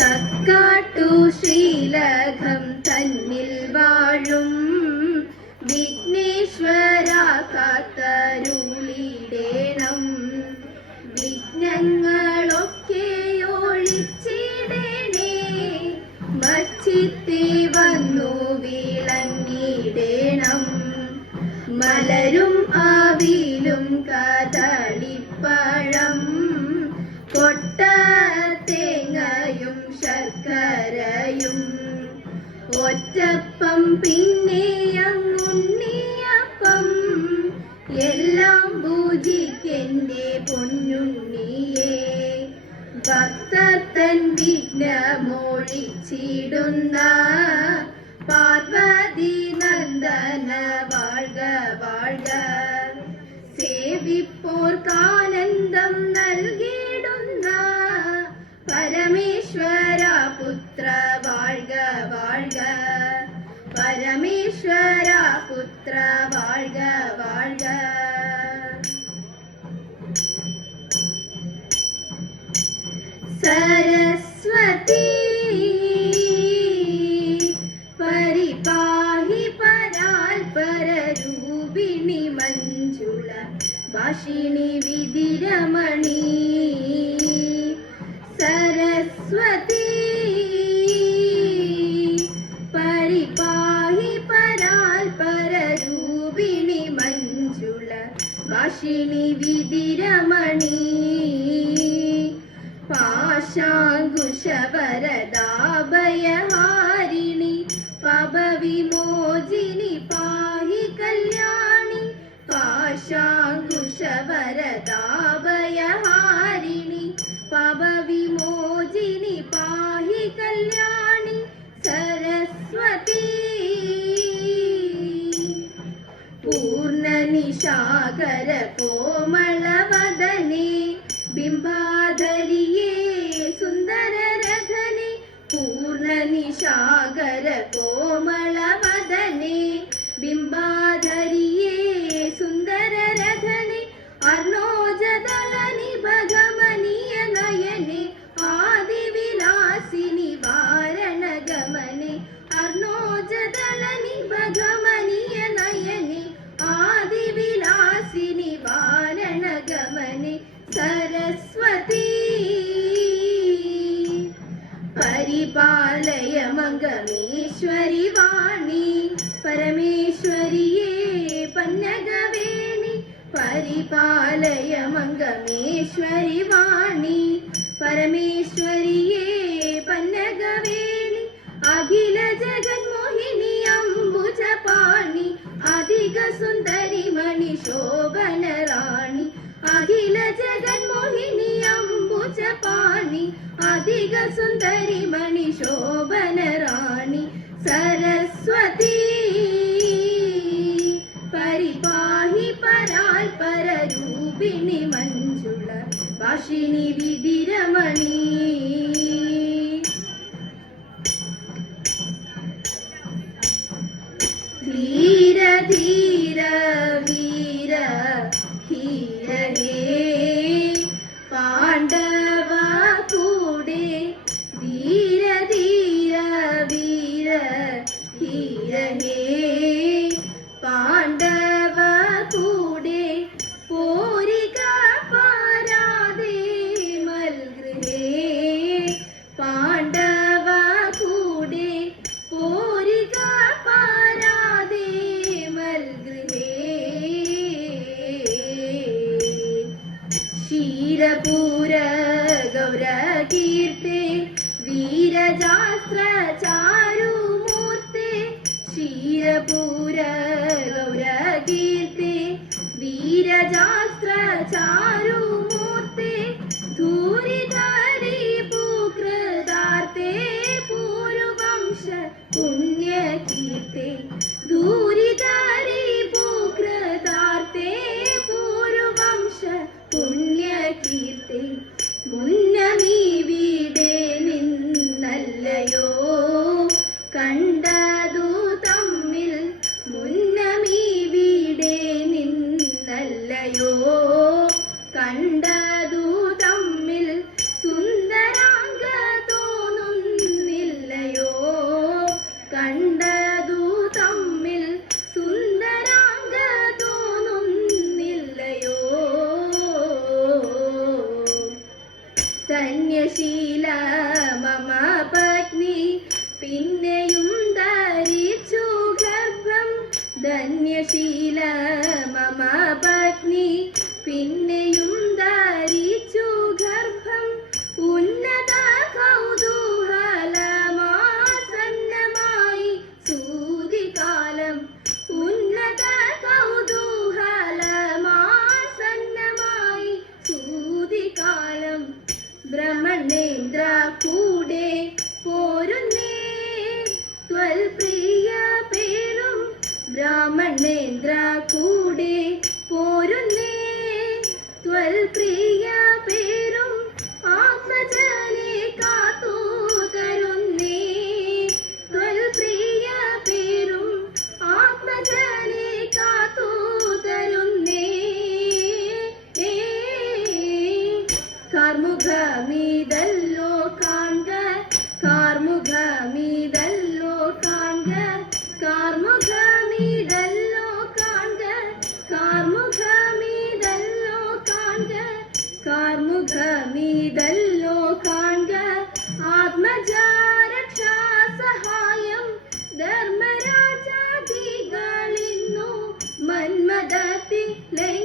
കക്കാട്ടു ശ്രീലഖം തന്നിൽ വാഴും. വിഘ്നേശ്വര കാത്തരുളിടേണം. വിഘ്നങ്ങളൊക്കെ ഒഴിച്ചിടേണേ മച്ചിത്തെ വന്നു വിളങ്ങിടേണം. മലരും ആവിലും കഥളിപ്പഴം കൊട്ട ഒറ്റപ്പം പിന്നെ അങ്ങുണ്ണിയപ്പം. എല്ലാം പൂജിക്കെന്റെ പൊന്നുണ്ണിയേ. ഭക്തത്തൻ വിഘ്നമോഴിച്ചിടുന്ന പാർവതി നന്ദന വാഴ്ക വാഴ്ക. സേവിപ്പോർക്കാനന്ദം നൽകിയിടുന്ന പരമേശ്വര പരമേശ്വര പുത്ര വാഴ്ക വാഴ്ക സരസ്വതി പരിപാഹി പരാൽ പരരൂപിണി മഞ്ജുള ഭാഷിണി വിധിരമണി സരസ്വതി ഭാഷിണി വിധിരമണി പാശാങ്കുശവരദാഭയഹാരിണി ಸಾಗರ ಕೋಮಳವದನೆ ಬಿಂಬಾಧರಿಯೇ ಸುಂದರ ರಘನೆ ಪೂರ್ಣ ನಿಶಾಗರ ಕೋಮಳ സരസ്വതി. പരിപാലയ മംഗമേശ്വരി വാണി പരമേശ്വരിയേ പന്നഗവേണി പരിപാലയ മംഗമേശ്വരി വാണി പരമേശ്വരിയേ പന്നഗവേണി അഖില ജഗന്മോഹിനി അംബുജ പാണി അധിക സുന്ദരി മണി മോഹിച്ച പാണി അധിക സുന്ദരി മണി ശോഭന റാണി സരസ്വതി പരിപാഹി പരാൽ പരരൂപിണി മഞ്ജുള ഭാഷിണി വിതിരമണി ധീര ധീര വീര ഹീര वीरपूर गौरकीर्ते वीरजास्त्रचारुमूर्ते वीर जास्त्र चारु ഇന്ദ്ര കൂടെ പോരുന്നേ. പേരും ബ്രാഹ്മണേന്ദ്ര കൂടെ കാർമുഖമീതല്ലോ കാണുക കാർമുഖമീതല്ലോ കാണുക കാർമുഖമീതല്ലോ കാണുക കാർമുഖമീതല്ലോ കാണുക കാർമുഖമീതല്ലോ കാണുക ആത്മജാരക്ഷാ സഹായം ധർമ്മരാജാധികളിന്നു മന്മദത്തിലെ